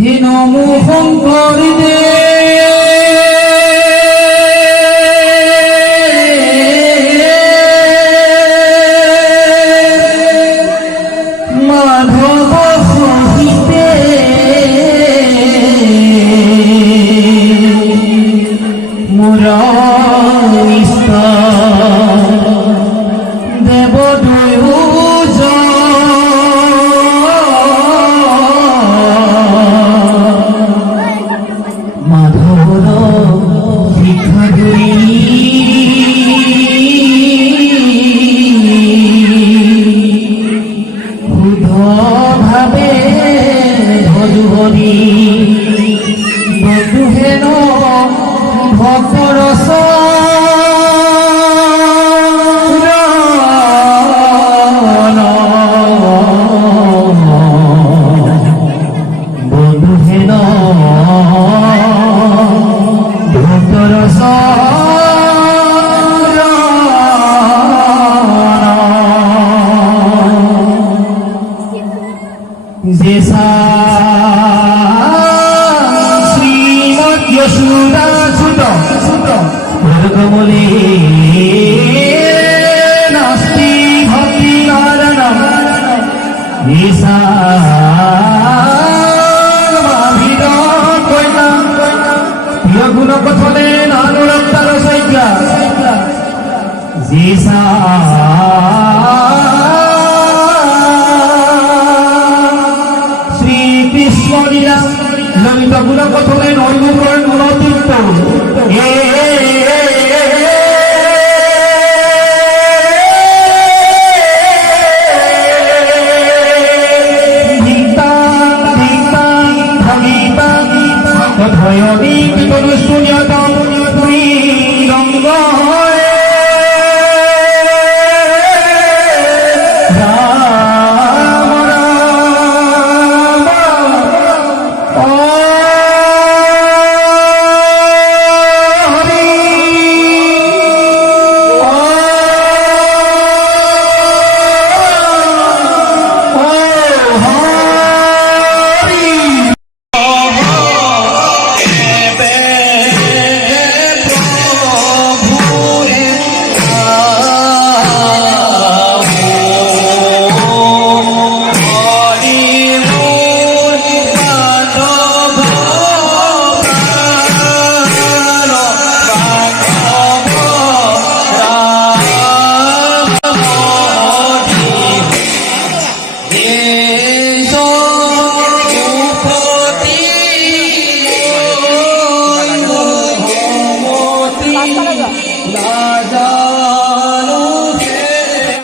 হে নমো শংকৰ মাধৱ সহিতে মোৰ ইষ্ট দেৱ মাধৱৰ শিক্ষা ধৰি শুদ্ধভাৱে ভজু হৰি বন্ধু হেন ভক্তৰ বন্ধু হেন ভক্তৰ যেসা শ্রীমৎ যশোদা সুত কমলে নাস্তি ভক্তি নারায়ণ ঈশা মাভিদ কন্যা প্রিয় গুণ কথনে নানুরক্তার শয্যা যেসা